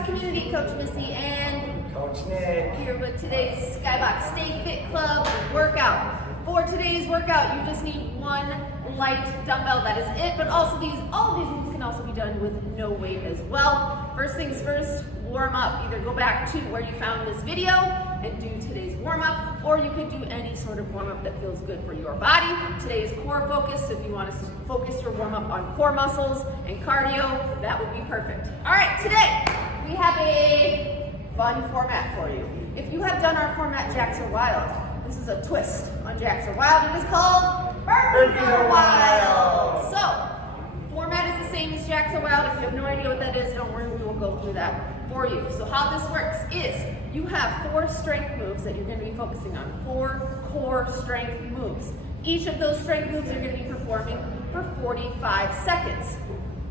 Skybox community, Coach Missy and Coach Nick here with today's Skybox Stay Fit Club workout. For today's workout, you just need one light dumbbell, that is it, but also all of these moves can also be done with no weight as well. First things first, warm up. Either go back to where you found this video and do today's warm up, or you can do any sort of warm up that feels good for your body. Today is core focus, so if you want to focus your warm up on core muscles and cardio, that would be perfect. All right, today we have a fun format for you. If you have done our format Jacks Are Wild, this is a twist on Jacks Are Wild. It is called Burpees Are Wild. So, format is the same as Jacks Are Wild. If you have no idea what that is, don't worry, we will go through that for you. So how this works is you have 4 strength moves that you're going to be focusing on. 4 core strength moves. Each of those strength moves you're going to be performing for 45 seconds.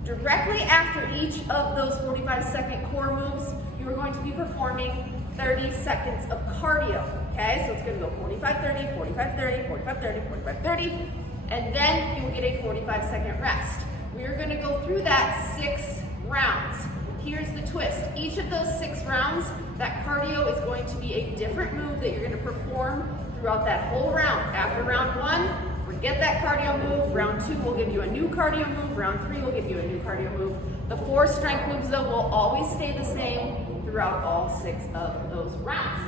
Directly after each of those 45-second core moves, you're going to be performing 30 seconds of cardio. Okay, so it's going to go 45-30, 45-30, 45-30, 45-30, and then you will get a 45-second rest. We are going to go through that 6 rounds. Here's the twist. Each of those 6 rounds, that cardio is going to be a different move that you're going to perform throughout that whole round. After round 1, forget that cardio move. Round 2 will give you a new cardio move. Round 3 will give you a new cardio move. The 4 strength moves, though, will always stay the same throughout all 6 of those rounds.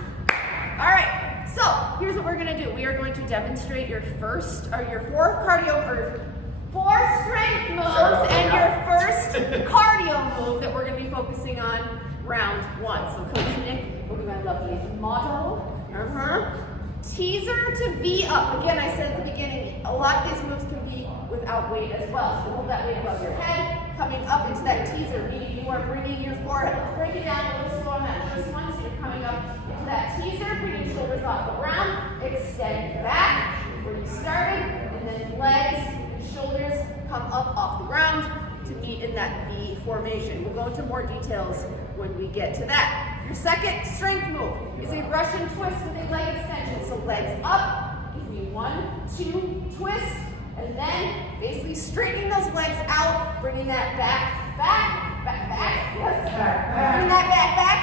All right, so here's what we're going to do. We are going to demonstrate your 4 strength moves and your first cardio move that we're going to be focusing on round 1. So Coach Nick, what do I love you? Model, teaser to V up. Again, I said at the beginning, a lot of these moves can be without weight as well. So hold that weight above your head, coming up into that teaser, meaning you are bringing your forehead, break it down a little slow on that first one. So you're coming up into that teaser, bringing shoulders off the ground, extend back where you started, and then legs and shoulders come up off the ground to meet in that V formation. We'll go into more details when we get to that. Your second strength move is a Russian twist with a leg extension. So legs up, give me 1, 2, twist, and then basically straightening those legs out, bringing that back. Yes, bringing that back.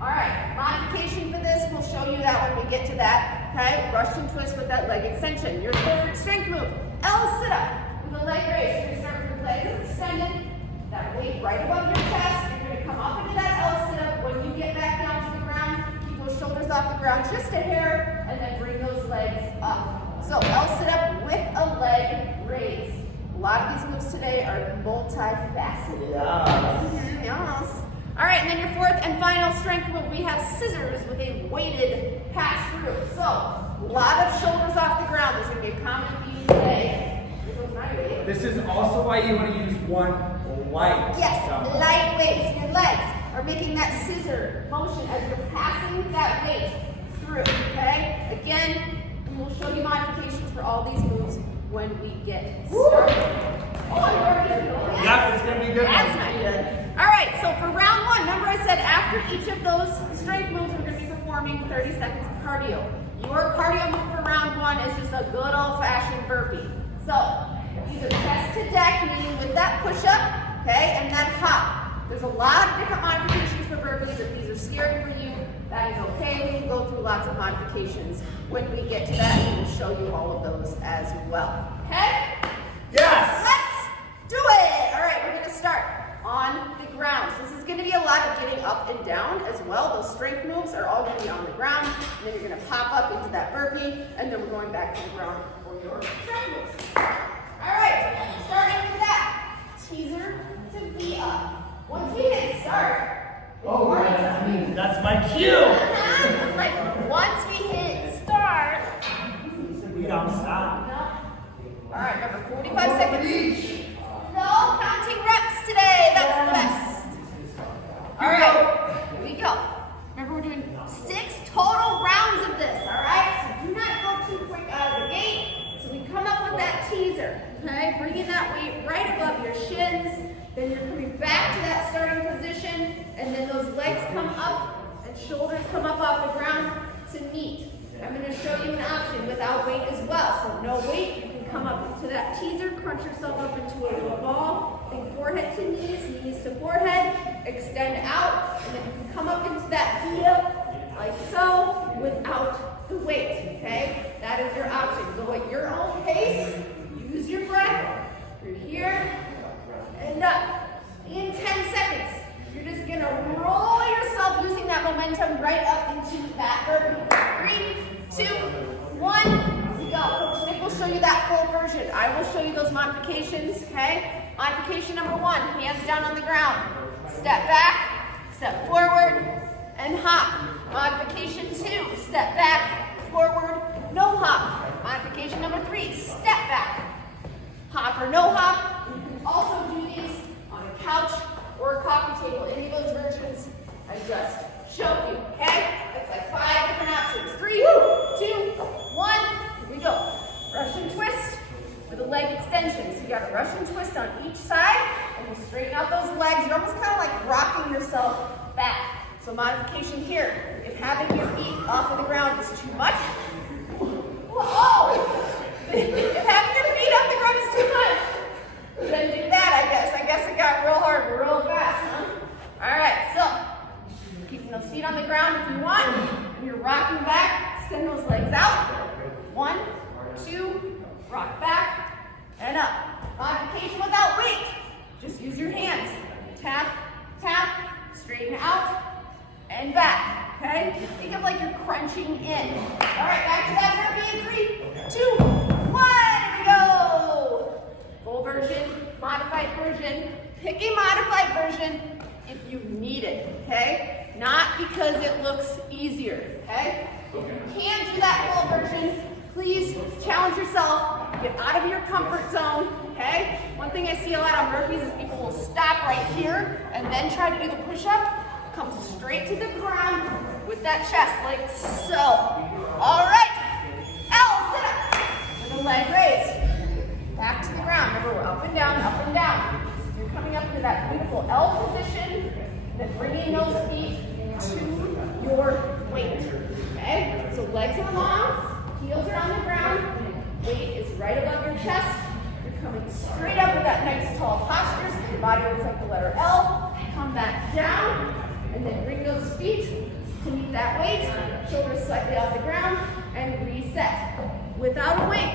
All right, modification for this, we'll show you that when we get to that. Okay, Russian twist with that leg extension. Your third strength move, L sit-up with a leg raise. You're going to start with your legs extended, that weight right above your chest. You're going to come up into that L sit-up. When you get back down to the ground, keep those shoulders off the ground just a hair, and then bring those legs up. So L sit-up with a leg raise. A lot of these moves today are multifaceted. Yes. All right, and then your 4th and final strength move, we have scissors with a weighted pass through. So a lot of shoulders off the ground. There's going to be a common theme today. Here goes my weight. This is also why you want to use one light. Yes, dumbbell. light weights. Your legs are making that scissor motion as you're passing that weight through, okay? Again, we'll show you modifications for all these moves when we get started. Yep, it's going to be good. That's not good. All right, so for round 1, remember I said after each of those strength moves, we're going to be performing 30 seconds of cardio. Your cardio move for round 1 is just a good old-fashioned burpee. So, either chest to deck, meaning with that push-up, okay, and that hop. There's a lot of different modifications for burpees. If these are scary for you, that is okay. We can go through lots of modifications when we get to that, and we'll show you all of those as well. Okay? Yes! Let's do it! All right, we're going to start on the ground. So this is going to be a lot of getting up and down as well. Those strength moves are all going to be on the ground, and then you're going to pop up into that burpee, and then we're going back to the ground for your strength moves. All right, starting with that. Teaser to V up. Once we hit start, that's my cue. like once we hit start, We don't stop. no. All right, remember 45 seconds each. No counting reps today. That's the best. All right, here we go. Remember, we're doing 6 total rounds of this. All right, so do not go too quick out of the gate. So we come up with that teaser. Okay, bringing that weight right above your shins. Then you're coming back to that starting position, and then those legs come up and shoulders come up off the ground to meet. I'm going to show you an option without weight as well. So no weight, you can come up into that teaser, crunch yourself up into a little ball, think forehead to knees, knees to forehead, extend out, and then without the weight, okay? That is your option. Go at your own pace. Use your breath. You're here and up. In 10 seconds, you're just gonna roll yourself using that momentum right up into that burpee. 3, 2, 1, we go. Coach Nick will show you that full version. I will show you those modifications, okay? Modification number 1, hands down on the ground. Step back, step forward, and hop. Modification 2, step back, forward, no hop. Modification number 3, step back, hop or no hop. You can also do these on a couch or a coffee table, any of those versions I just showed you, okay? That's like 5 different options. 3, 2, 1, here we go. Russian twist with a leg extension. So you got a Russian twist on each side, and you straighten out those legs. You're almost kind of like rocking yourself back. So modification here, if having your feet off of the ground is too much, if having your feet off the ground is too much, then do that, I guess. I guess it got real hard, real fast, huh? All right, so keeping those feet on the ground if you want, and you're rocking back, extend those legs out. 1, 2, rock back, and up. Modification without weight. Just use your hands. Tap, tap, straighten out, and back, okay? Think of like you're crunching in. All right, back to that burpee in 3, 2, 1, here we go. Full version, modified version. Pick a modified version if you need it, okay? Not because it looks easier, okay? If you can't do that full version, please challenge yourself, get out of your comfort zone, okay? One thing I see a lot on burpees is people will stop right here and then try to do the push-up. Come straight to the ground with that chest, like so. All right, L, sit up with a leg raised. Back to the ground. Remember, we're up and down, up and down. You're coming up into that beautiful L position, then bringing those feet to your weight, okay? So legs are long, heels are on the ground, weight is right above your chest. You're coming straight up with that nice tall posture, so your body looks like the letter L. Come back down. And then bring those feet to meet that weight, shoulders slightly off the ground, and reset. Without a weight,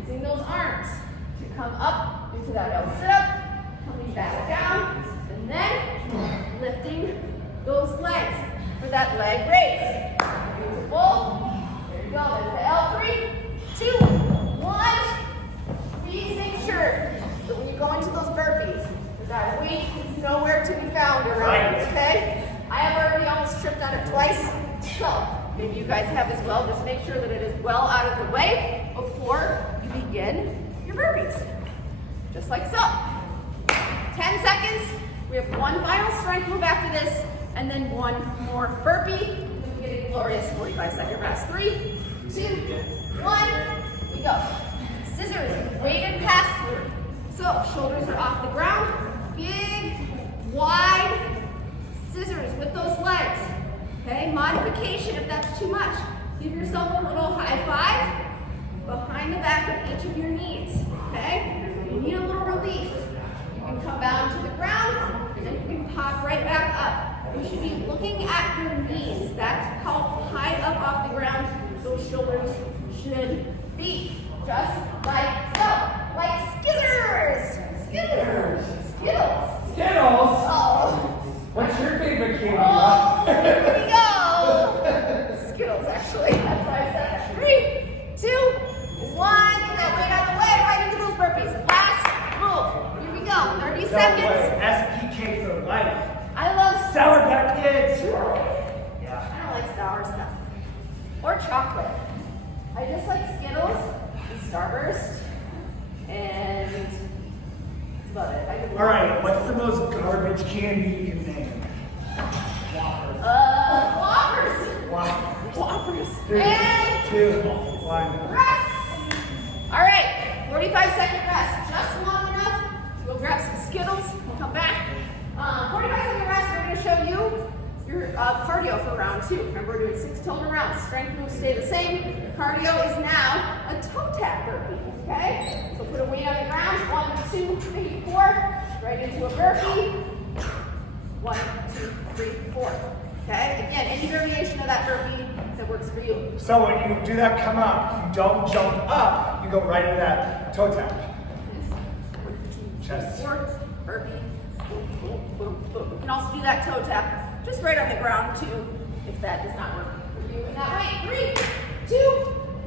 using those arms to come up into that L sit-up, coming back down, and then lifting those legs for that leg raise. Beautiful. There you go. There's the L. 3, 2, 1. Please make sure that when you go into those burpees, that weight is nowhere to be found around it, okay? I have already almost tripped on it twice, so maybe you guys have as well. Just make sure that it is well out of the way before you begin your burpees. Just like so. 10 seconds. We have one final strength move after this, and then one more burpee. Then we get a glorious 45-second rest. 3, 2, 1, we go. Scissors, weighted pass through. So shoulders are off the ground. Big, wide scissors with those legs. Okay, modification if that's too much. Give yourself a little high five behind the back of each of your knees. Okay, if you need a little relief, you can come down to the ground and then you can pop right back up. You should be looking at your knees. That's how high up off the ground those shoulders should be. Just like so. Like scissors. Skittles. Skittles. Skittles? Oh. What's your favorite candy? Oh, here we go. Skittles, actually. That's why I said that. 3, 2, 1. Get that weight out of the way. Right into those burpees. Last move. Here we go. 30 seconds. SPK for life. I love Sour Patch Kids. Yeah. I don't like sour stuff. Or chocolate. I just like Skittles and Starburst. And that's about it. All right, what's the most garbage candy you can name? Whoppers. Whoppers. 3, And 2, 1. rest. All right, 45-second rest. Just long enough to go grab some Skittles and come back. 45-second rest, we're going to show you your cardio for round 2. Remember, we're doing 6 total rounds. Strength moves stay the same. Cardio is now a toe tap burpee, okay? So put a weight on the ground. 1, 2, 3, 4. Right into a burpee. 1, 2, 3, 4. Okay? Again, any variation of that burpee that works for you. So when you do that come up, you don't jump up, you go right into that toe tap. Chest. Or burpee. Boom, boom, boom, boom. You can also do that toe tap just right on the ground too, if that does not work for you in that way. 3, 2,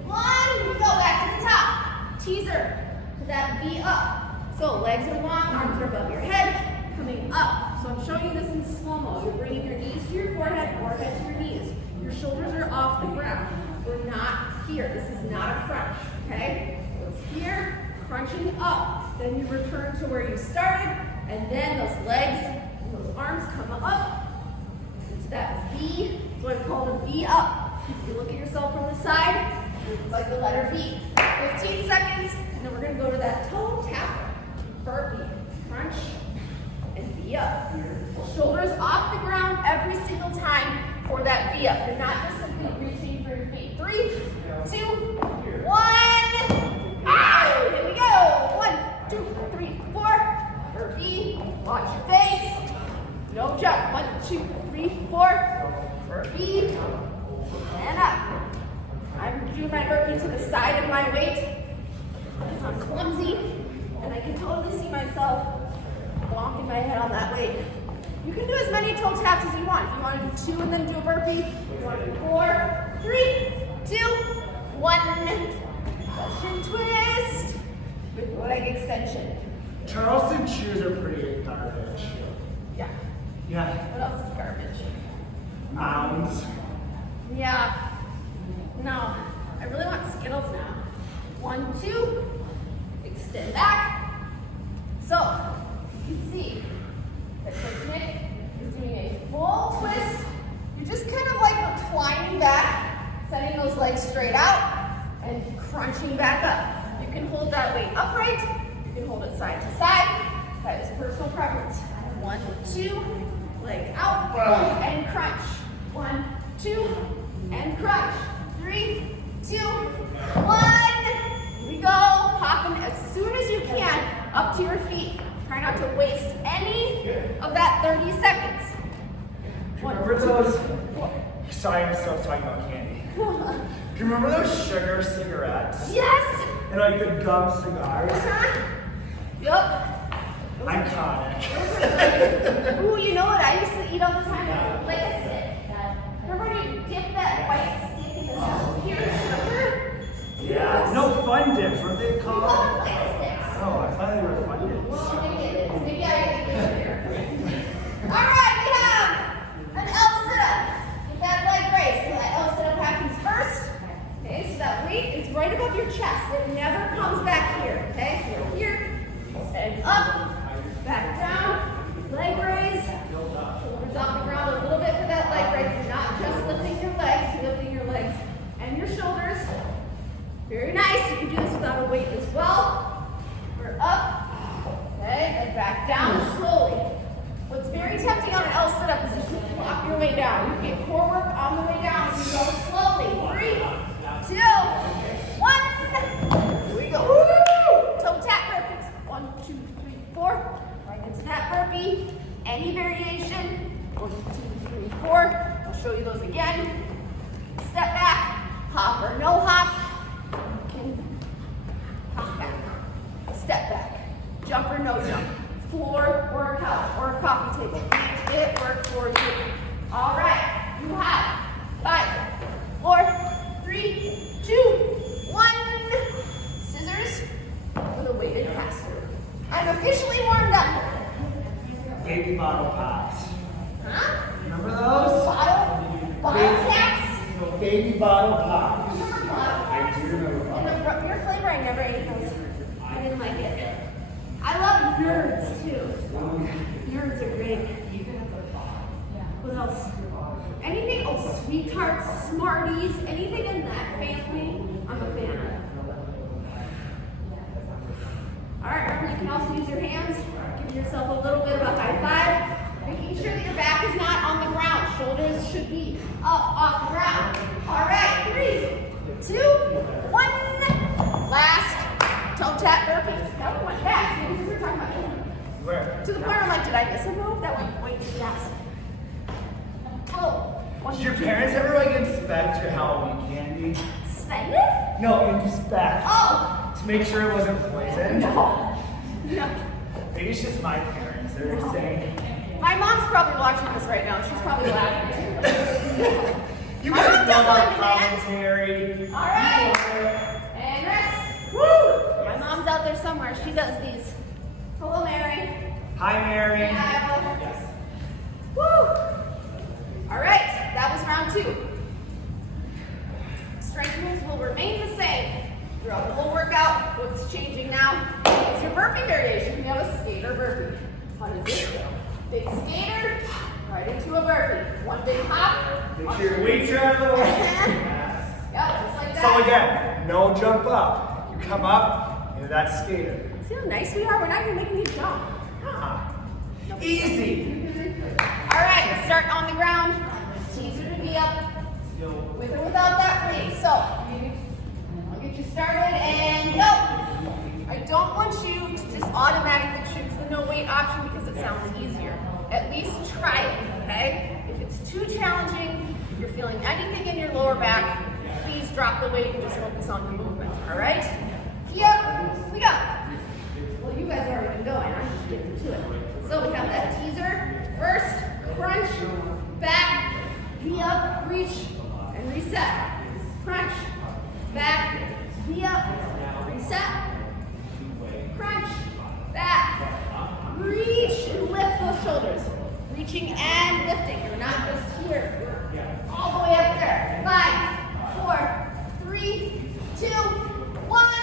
1. Here we go, back to the top. Teaser to that V up. So legs are long, arms are above your head, coming up. So I'm showing you this in slow-mo. You're bringing your knees to your forehead, forehead to your knees. Your shoulders are off the ground. We're not here. This is not a crunch, okay? So it's here, crunching up. Then you return to where you started, and then those legs and those arms come up into that V. That's what I call the V up. You look at yourself from the side, it looks like the letter V. 15 seconds, and then we're going to go to that toe tap. Burpee, crunch, and V up. Shoulders off the ground every single time for that V up. You're not just simply reaching for your feet. 3, 2, 1. Ah, here we go. 1, 2, 3, 4. Burpee. Watch your face. No jump. 1, 2, 3, 4. Burpee. And up. I'm doing my burpee to the side of my weight because I'm clumsy. And I can totally see myself bonking my head on that weight. You can do as many toe taps as you want. If you want to do 2 and then do a burpee, if you want to do 4, 3, 2, 1. Russian twist with leg extension. Charleston shoes are pretty garbage. Yeah. Yeah. What else is garbage? Mounds. Yeah. No. I really want Skittles now. 1, 2. Extend back. So, you can see that Nick is doing a full twist. You're just kind of like reclining back, sending those legs straight out, and crunching back up. You can hold that weight upright. You can hold it side to side. That is personal preference. 1, 2, leg out, and crunch. 1, 2, and crunch. 3, 2, 1. Here we go. Popping as soon as you can up to your feet. Try not to waste any of that 30 seconds. Remember those? Sorry, I'm still talking about candy. Do you remember those sugar cigarettes? Yes. And like the gum cigars? Yup. Iconic. Ooh, you know what I used to eat all the time? Like a stick. Remember when you dip that white stick in the pure sugar? Yeah. No, fun dips. What are they called? Like sticks. Oh, I thought they were fun dips. Well, maybe it is. Maybe I didn't get it here. All right, we have an L sit-up with that leg raise. So that L sit-up happens first. Okay, so that weight is right above your chest. It never comes back here. Okay, so you're here and up, back down, leg raise. Shoulders off the ground a little bit for that leg raise. You're not just lifting your legs, you're lifting your legs and your shoulders. Very nice. You can do this without a weight as well. We're up, okay, and back down slowly. What's very tempting on an L sit-up is just to flop your way down. You get core work on the way down, so you go slowly. 3, 2, 1. Here we go. Woo! Toe tap burpees. 1, 2, 3, 4. Right into that burpee. Any variation. 1, 2, 3, 4. I'll show you those again. Step back. Hop or no hop. Hop back, step back, jump or no jump, floor or a couch or a coffee table. It worked for you. All right, you have 5, 4, 3, 2, 1. Scissors with a weighted pass through. I'm officially warmed up. Baby bottle pops. Huh? Remember those? Bottle taps? Baby bottle pops. Remember bottle I taps? do remember And pops. the beer flavor, I never ate those. I didn't like it. I love nerds too. Nerds are great. What else? Anything, oh, sweethearts, Smarties, anything in that family, I'm a fan of. All right, remember you can also use your hands. Give yourself a little bit of a high five. Making sure that your back is not on the ground. Shoulders should be up off the ground. All right, 3, 2, 1. Last toe tap burpee. That one went fast because we were talking about it. Where? To the point where I'm like, did I miss a move? That went way too fast. Oh. Did your parents ever like inspect your Halloween candy? Spend it? No, inspect. Oh! To make sure it wasn't poisoned. No. No. Maybe it's just my parents. They're saying. My mom's probably watching this right now. She's probably laughing too. You My guys mom know does about understand. commentary. All right. And rest. Woo! My mom's out there somewhere. She does these. Hello, Mary. Hi, Mary. Hi. Yes. Woo! All right. That was round 2. Strength moves will remain the same throughout the whole workout. What's changing now is your burpee variation. We have a skater burpee. How does this go? Big skater, right into a burpee. One big hop. Make sure your weights are out of the way. Yep, just like that. So again, no jump up. You come up into that skater. See how nice we are? We're not even making you jump. Easy. All right, start on the ground. Teaser to be up with or without that weight. So, I'll get you started and go. I don't want you to just automatically choose the no weight option because it sounds easier. At least try it, okay? If it's too challenging, if you're feeling anything in your lower back, please drop the weight and just focus on the movement, all right? Here we go. Well, you guys have already been going. I'm just getting to it. So we have that teaser. First, crunch, back, V up, reach, and reset. Crunch, back, V up, reset. Crunch, back, reach, and lift those shoulders. Reaching and lifting. You're not just here. You're all the way up there. 5, 4, 3, 2, 1.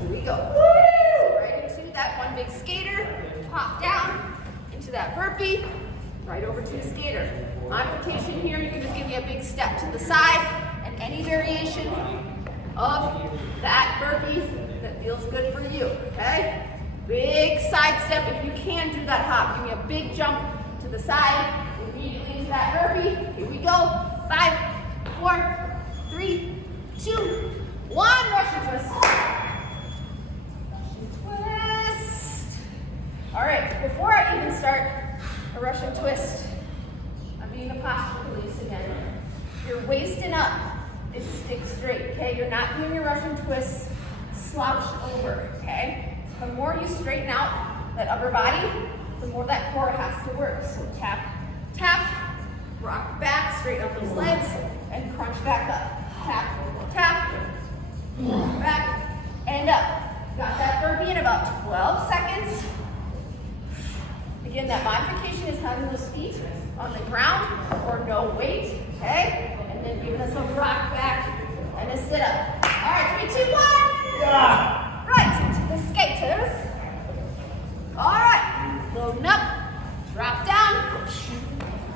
Here we go. Woo! Right into that one big skater. Pop down into that burpee. Right over to a skater. Modification here, you can just give me a big step to the side and any variation of that burpee that feels good for you, okay? Big side step. If you can do that hop, give me a big jump to the side, immediately into that burpee. Here we go. 5, 4, 3, 2, 1. Russian twist. Russian twist. All right, before I even start a Russian twist, I'm being the posture police again. Your waist and up is stick straight, okay? You're not doing your Russian twists slouched over, okay? The more you straighten out that upper body, the more that core has to work. So tap, tap, rock back, straighten out those legs, and crunch back up. Tap, tap, back, and up. Got that burpee in about 12 seconds. Again, that modification is having those feet on the ground or no weight, okay? And then giving us a rock back and a sit up. All right, 3, 2, 1. Yeah. Right, into the skaters. All right, loading up, drop down.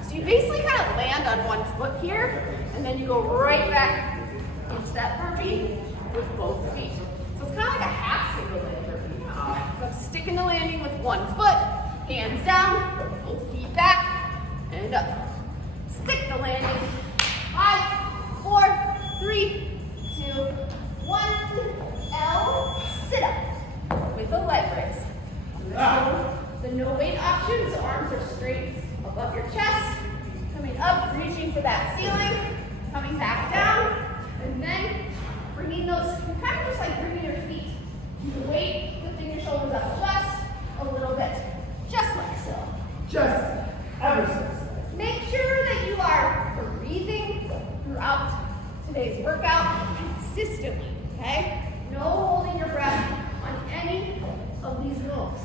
So you basically kind of land on one foot here, and then you go right back into that burpee with both feet. So it's kind of like a half single leg burpee. So I'm sticking the landing with one foot, hands down, both feet back, and up. Stick the landing. 5, 4, 3, 2, 1. L, sit up with the leg raise. The no weight option, so arms are straight above your chest, coming up, reaching for that ceiling, coming back down, and then bringing those, kind of just like bringing your feet to the weight, lifting your shoulders up just a little bit, just like so. Just ever so. Make sure that you are breathing throughout today's workout consistently, okay? No holding your breath on any of these moves.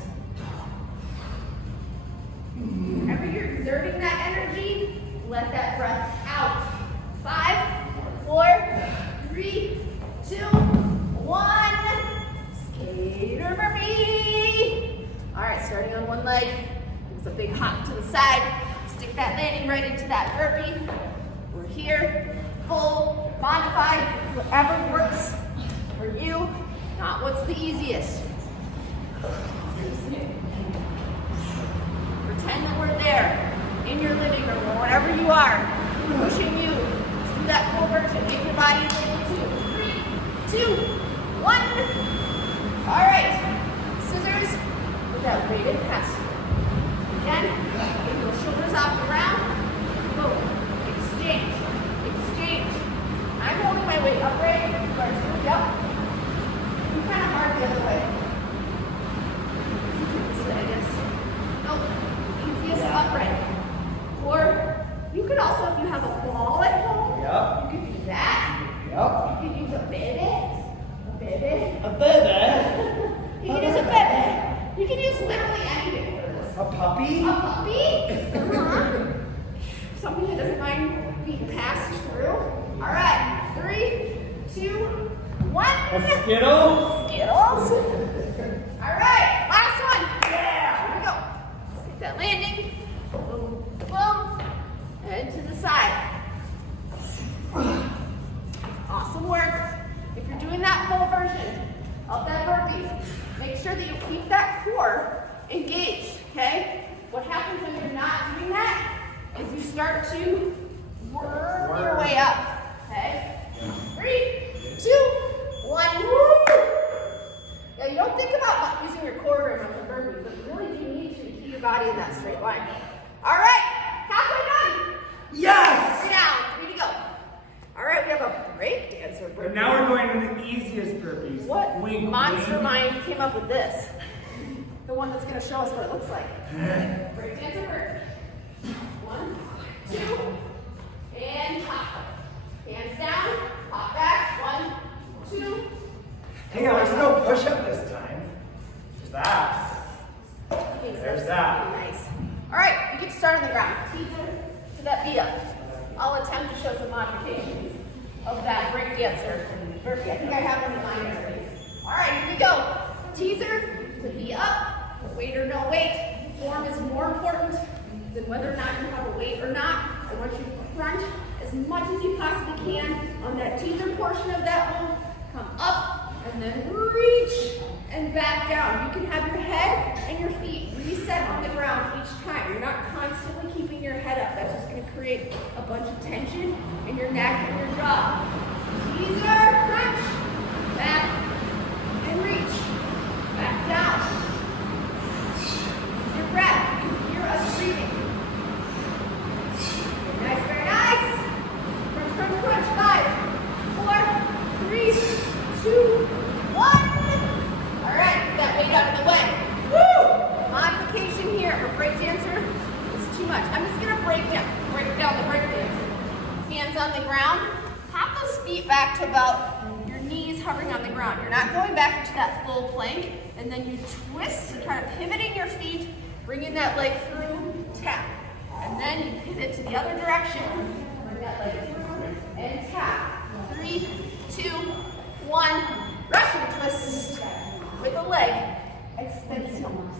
Whenever you're exerting that energy, let that breath out. 5, 4, 3, 2, 1. Skater burpee. All right, starting on one leg. Give us a big hop to the side. Stick that landing right into that burpee. We're here, full, modified, whatever works for you, not what's the easiest. Pretend that we're there in your living room or wherever you are, pushing you to do that full version. Make your body a little 2, 3, 2, 1. All right, scissors with that weighted press. Again, get those shoulders off the ground. Boom. Exchange, exchange. Skittles. Skittles. All right, last one. Yeah. Here we go. Take that landing. Boom, boom. And to the side. Awesome work. If you're doing that full version of that burpee, make sure that you keep that core engaged, okay? What happens when you're not doing that is you start to worm your way up, okay? 3, 2, 1. Woo! Now you don't think about using your core very much in burpees, but you really do need to keep your body in that straight line. All right, halfway done. Yes! Sit down, 3 to go. All right, we have a break dancer burpee. And now we're going to the easiest burpees. What Wink, monster wink. mind came up with this? The one that's going to show us what it looks like. Break dancer burpee. 1, 2, and hop. Hands down, hop back. 1, 2. Hang on, there's no push-up this time. There's that. There's that. Nice. All right, you get started on the ground. Teaser to that beat up. I'll attempt to show some modifications of that break dancer burpee. I think I have one in mind already. All right, here we go. Teaser to be up, weight or no weight. Form is more important than whether or not you have a weight or not. I want you to crunch as much as you possibly can on that teaser portion of that one. Come up and then reach and back down. You can have your head and your feet reset on the ground each time. You're not constantly keeping your head up. That's just going to create a bunch of tension in your neck and your jaw. Teaser, crunch, back, and reach. Back down. Use your breath. You can hear us breathing. Nice, very nice. Crunch, crunch, crunch. 5, 4, 3, 2, 1. All right, get that weight out of the way. Woo! Modification here for break dancer is too much. I'm just gonna break down the break dancer. Hands on the ground. Pop those feet back to about your knees hovering on the ground. You're not going back into that full plank, and then you twist, kind of pivoting your feet, bringing that leg through, tap, and then you pivot to the other direction. Bring that leg through and tap. 3, 2, 1. Russian twist with the leg extension.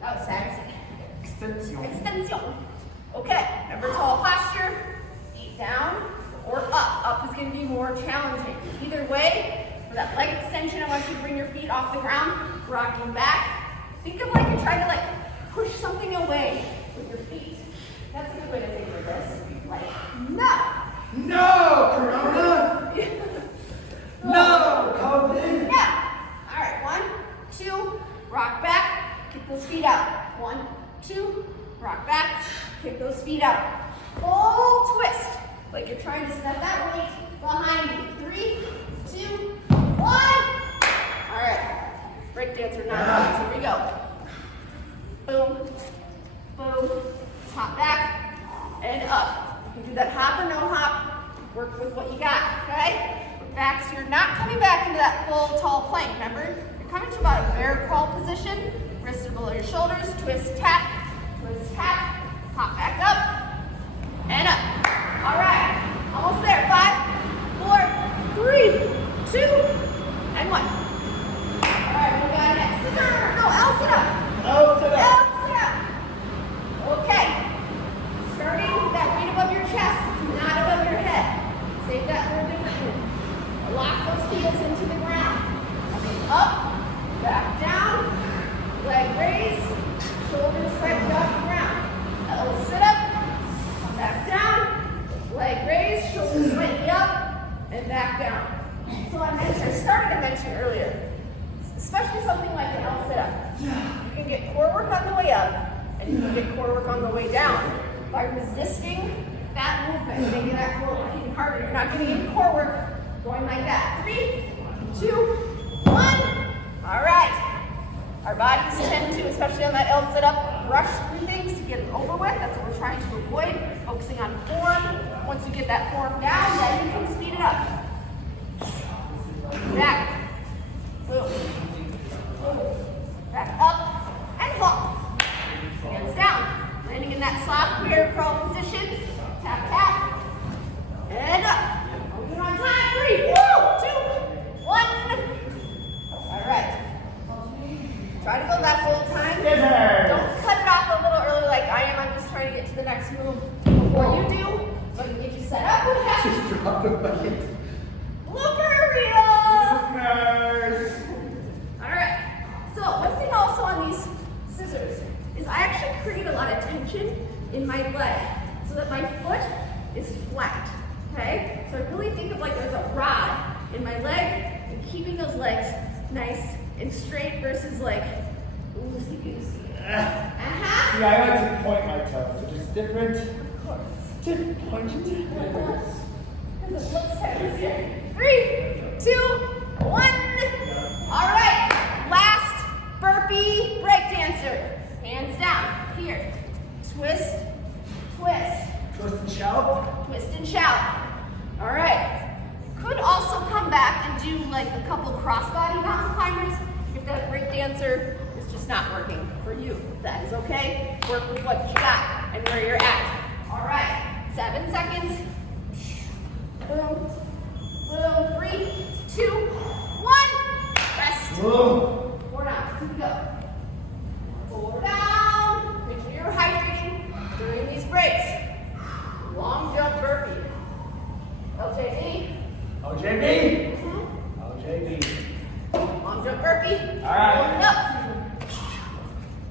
That was sexy. Extension. Okay, remember tall posture, feet down or up. Up is going to be more challenging. Either way, for that leg extension, I want you to bring your feet off the ground, rocking back. Think of like you're trying to like push something away with your feet. That's a good way to think of this. Like, no. No, Corona. No, COVID. Yeah. All right, 1, 2, rock back, kick those feet out. 1, 2, rock back, kick those feet out. Full twist, like you're trying to step that weight behind you. 3, 2, 1. All right, break dancer nonsense. Here we go. Boom, boom, hop back and up. You can do that hop or no hop. Work with what you got, okay? Back, so you're not coming back into that full tall plank, remember? You're coming to about a bear crawl position. Wrists are below your shoulders, twist, tap, hop back up, and up. All right, almost there. 5, 4, 3, 2, and 1. All right, what we got next? Scissor, no, L sit up. Oh, sit up. L sit up. Okay, starting with that weight above your chest, it's not above your head. Save that for a different one. Lock those heels into the ground. Coming up, back down, leg raise, shoulders slightly off the ground. L sit up, come back down, leg raise, shoulders slightly up, and back down. So I started to mention earlier, especially something like an L sit up. You can get core work on the way up, and you can get core work on the way down by resisting that movement, making that core work even harder. You're not going to get core work going like that. 3, 2, 1. All right. Our bodies tend to, especially on that L sit up, rush through things to get it over with. That's what we're trying to avoid. Focusing on form. Once you get that form down, then you can speed it up. Back. Boom. Boom. Back up and hop. Hands down. Landing in that soft bear crawl position. Tap, tap. And up. Moving on time. 3, 2, 1. Before you do, so I can get you set up. Just drop the weight. Blooper reel! Bloopers. Alright, so one thing also on these scissors is I actually create a lot of tension in my leg so that my foot is flat, okay? So I really think of like there's a rod in my leg and keeping those legs nice and straight versus like loosey-goosey. Uh-huh. Yeah, I like to point my toes, so just different. Of course. Different pointing toes. Because it looks heavy. 3, 2, 1. All right, last burpee breakdancer. Hands down. Here. Twist, twist. Twist and shout. Twist and shout. All right. Could also come back and do like a couple crossbody mountain climbers if that breakdancer is just not working for you. That is okay. Work with what you got and where you're at. All right. 7 seconds. Boom. Boom. 3, 2, 1. Rest. Whoa. 4 down. Here we go. 4 down. Make sure you're hydrating during these breaks. Long jump burpee. LJB. OJB. Mm-hmm. OJB. Long jump burpee. All right. Hold it up.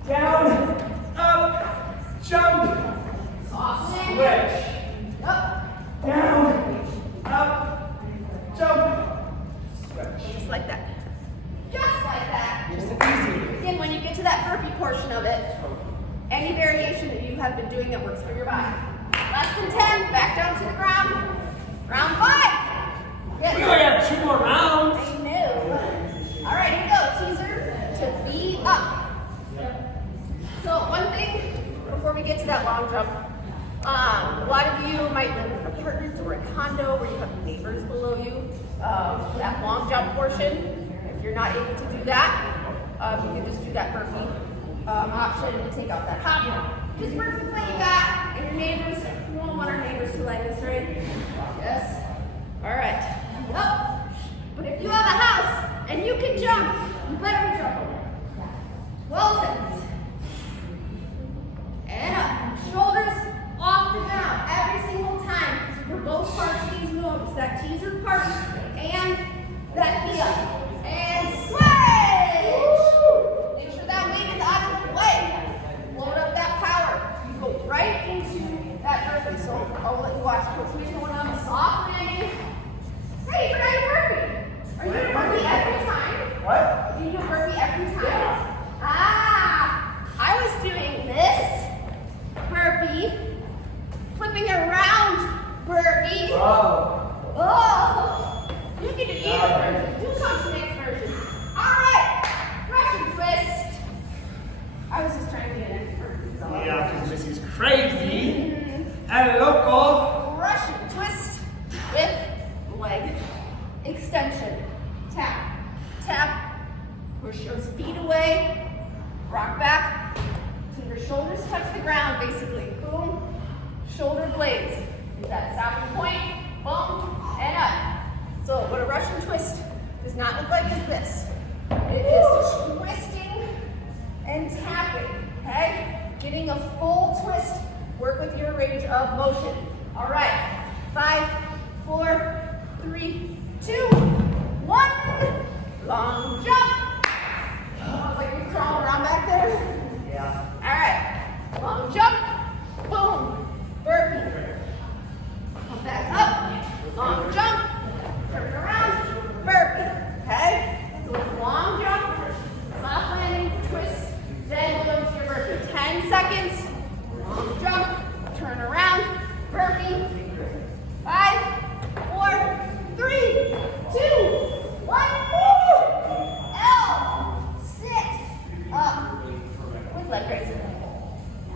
Down, up, jump, Softening. switch. Up. Down, up, jump, switch. Just like that. Just like that. Just easy. Again, when you get to that burpee portion of it, any variation that you have been doing that works for your body. Less than 10, back down to the ground. Round 5. Good. We only have 2 more rounds. I know. All right, here we go. Teaser to V up. So one thing before we get to that long jump, a lot of you might live in apartments or a condo where you have neighbors below you. That long jump portion, if you're not able to do that, you can just do that burpee option and take out that hop. Just work with what you got and your neighbors. We won't want our neighbors to like us, right? Yes. All right. Up. But if you have a house and you can jump, you better jump. 12 seconds. And up. Shoulders off the ground every single time. For both parts of these moves, that teaser part and that V up. And switch. Make sure that weight is out of the way. Load up that power. You go right into that burpee. So I'll let you watch. Put me going on a soft landing. Hey, you're not burpee. Are you a burpee every time? What? Do you do a burpee every time? Yeah. I was doing this burpee, flipping around burpee. Oh. Oh, you can do either version. You come to the next version. All right, Russian twist. I was just trying to get an burpee. Yeah, because Missy's crazy and local. Russian twist with leg extension. Tap, tap, push those feet away, rock back till your shoulders touch the ground basically. Boom, shoulder blades. Is that stopping point, boom, and up. So what a Russian twist does not look like is this. It is twisting and tapping, okay? Getting a full twist, work with your range of motion. All right, 5, 4, 3, 2, 1. Long jump. Sounds like you're crawling around back there. Yeah. All right, long jump, boom, burpee. Come back up, long jump, turn around, burpee, okay? So it's long jump, soft landing, twist, then go to your burpee. 10 seconds, long jump, turn around, burpee. 5, 4, 3, 2, 1. L, sit, up, with leg raises.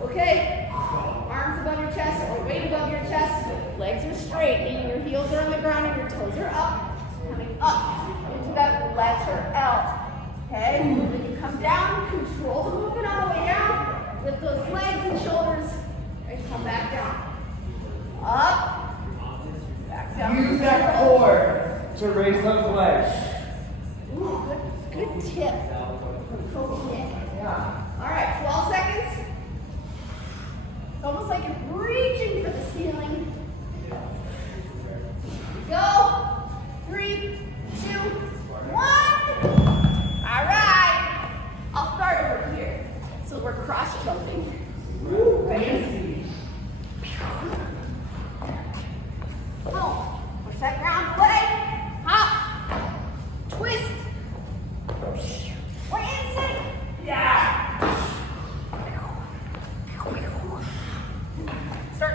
Okay, arms above your chest or weight above your chest. Legs are straight, meaning your heels are on the ground and your toes are up. Coming up into that letter L. Okay, when you come down, control the movement on the way down. Lift those legs and shoulders and come back down. Up, back down. Use that core to raise those legs. Ooh, good tip. Full tip. Yeah. All right, 12 seconds. It's almost like you're breathing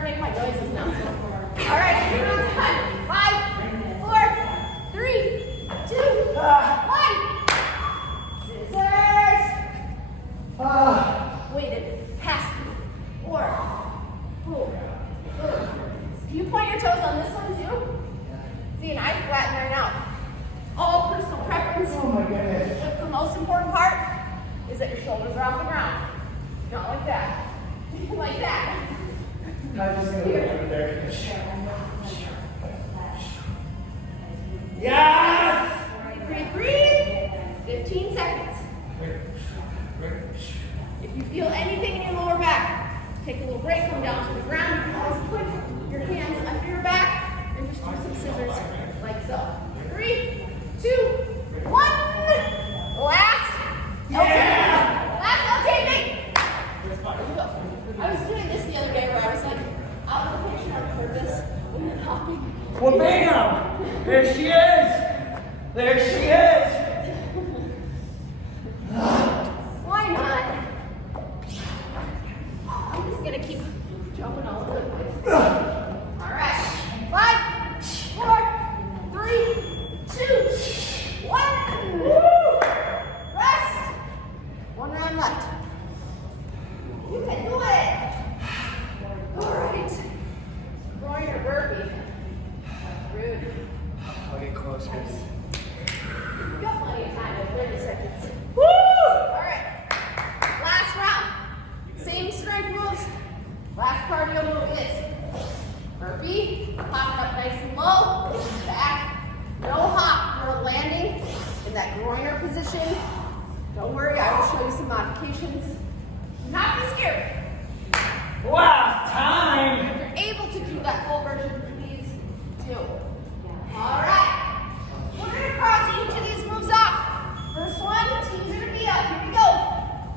start making my noises now. All right, you're on time. 5, 4, 3, 2, 1. Scissors. Weighted. Pass. 4. Boom. Boom. Do you point your toes on this one too? See, and I flatten mine out. All personal preference. Oh my goodness. What's the most important part is that your shoulders are off the ground. Not like that. Like that. I'm just gonna look over there. Yes! Breathe, breathe. 15 seconds. If you feel anything in your lower back, take a little break, come down to the ground. You can always put your hands under your back and just do some scissors like so. 3, 2, 1. Last. Yeah! Last rotating. I was doing this the other day where I was like out of the picture on purpose and then hopping. Well, bam! There she is! There she is! Why not? I'm just gonna keep jumping all over the place. All right. 5, 4, 3, 2, 1. Woo! Rest. 1 round left. You can do it. All right. Groin or burpee. Rude. I'll get closer. You got plenty of time. 30 seconds. Woo! All right. Last round. Same strength moves. Last cardio move is burpee. Pop it up nice and low. Back. No hop. You're landing in that groiner position. Don't worry. I will show you some modifications. Do not be scared. Last time! If you're able to do that full version, please do. All right. We're going to cross each of these moves off. First one, teams are going to be up. Here we go.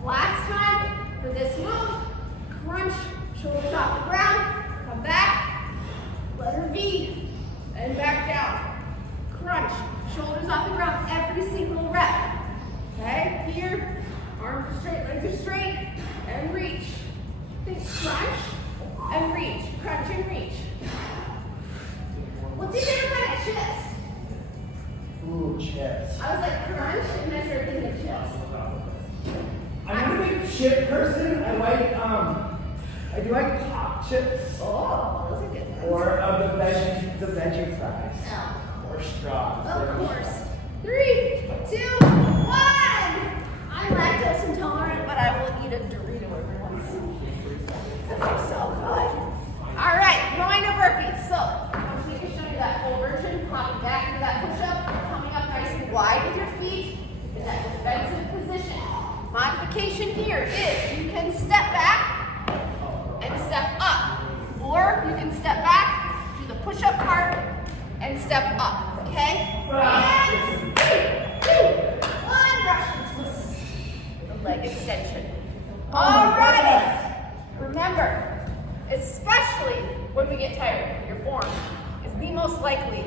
Last time for this move, crunch, shoulders off the ground, come back, letter V, and back down. Crunch, shoulders off the ground every single rep. Okay, here, arms are straight, legs are straight, and reach. Think crunch and reach, crunch and reach. What's your favorite kind of chips? Ooh, chips. I was like crunch, and then I started thinking of chips. I'm a big chip person. I do like pop chips. Oh, those are good ones. Or the veggie fries. Oh. Or straws. Of course. 3, 2, 1. I'm lactose intolerant, but I will eat a Dorito every once. That's so good. All right, going to burpees. So I'm going to show you that full version. Popping back into that push-up, coming up nice and wide with your feet in that defensive position. Modification here is you can step back and step up, or you can step back, do the push-up part, and step up. Okay? And 3, 2, 1. Russian twist with a leg extension. All right. Remember, especially when we get tired, your form is the most likely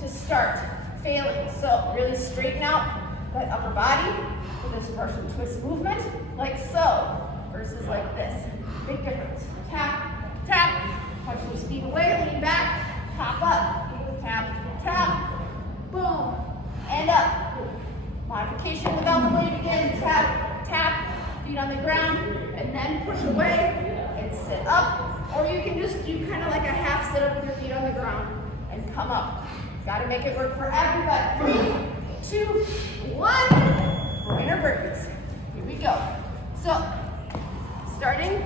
to start failing. So really straighten out that upper body for this Russian twist movement, like so, versus like this. Big difference. Tap, tap, punch those feet away, lean back, pop up, tap, tap, boom, and up. Modification without the weight again. Tap, tap, feet on the ground, and then push away and sit up. Or you can just do kind of like a half sit up with your feet on the ground and come up. Got to make it work for everybody. 3, 2, 1. Groiner burpees. Here we go. So, starting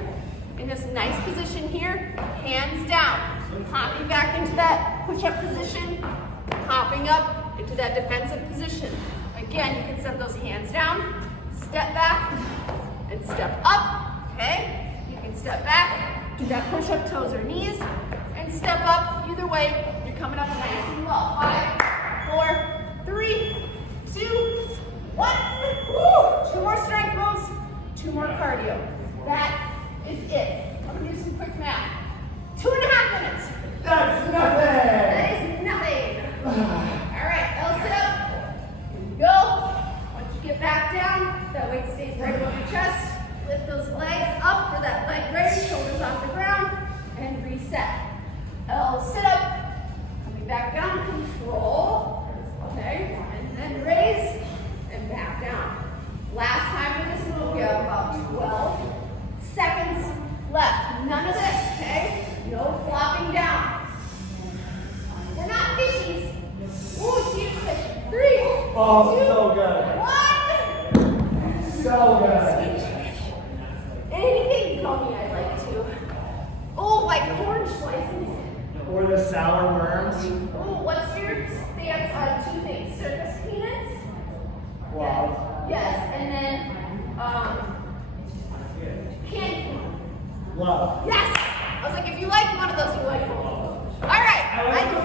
in this nice position here, hands down. Popping back into that push-up position, popping up into that defensive position. Again, you can set those hands down, step back, and step up, okay? You can step back, do that push-up, toes or knees, and step up. Either way, you're coming up nice and low. 5, 4, 3, 2, 1. Woo! 2 more strength moves, 2 more cardio. That is it. I'm gonna do some quick math. 2.5 minutes. That's nothing! That is nothing. All right, L sit up. Here we go. Once you get back down, that weight stays right above your chest. Lift those legs up for that leg raise, shoulders off the ground, and reset. Oh, two, so good. one. So good. Anything gummy I like to. Oh, like orange slices. Or the sour worms. Oh, what's your stance on two things? Circus peanuts? Wow. Yes, and then candy corn. Love. Yes! I was like, if you like one of those, you like both. All right. I like the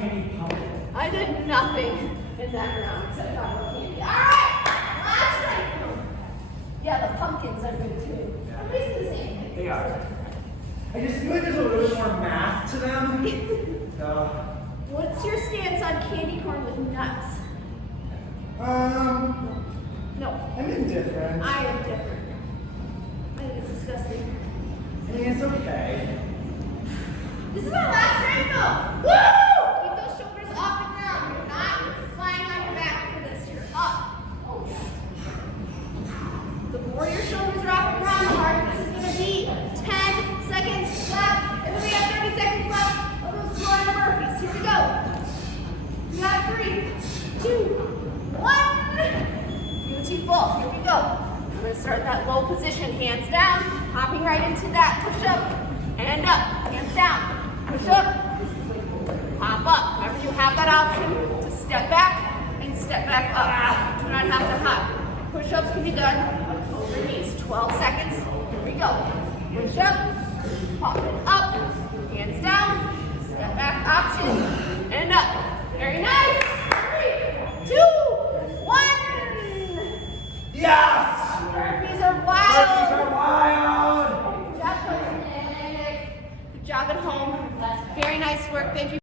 candy pumpkin. I did nothing in that round except talk about candy. All right, last round. Yeah, the pumpkins are good too. I'm basically the same thing. They are. I just feel like there's a little more math to them. So. What's your stance on candy corn with nuts? No. I'm indifferent. I am different. I think it's disgusting. I mean, it's okay. This is our last round though. Woo! Keep those shoulders off the ground. You're not flying on your back for this. You're up. Oh, yeah. The more your shoulders are off the ground, the harder this is going to be. 10 seconds left. And then we have 30 seconds left of those Florida burpees. Here we go. We got 3, 2, 1. You two full. Here we go. I'm going to start that low position. Hands down. Hopping right into that. Push up and up. Hands down. Push up. Hop up. Remember, you have that option to step back and step back up. Do not have to hop. Push-ups can be done over knees. 12 seconds. Here we go. Push up. Pop it up. Hands down. Step back option. And up. Very nice. 3, 2, 1. Yes! Burpees are wild. Burpees are wild! Good job, Coach Nick. Good job at home. Very nice work. Thank you.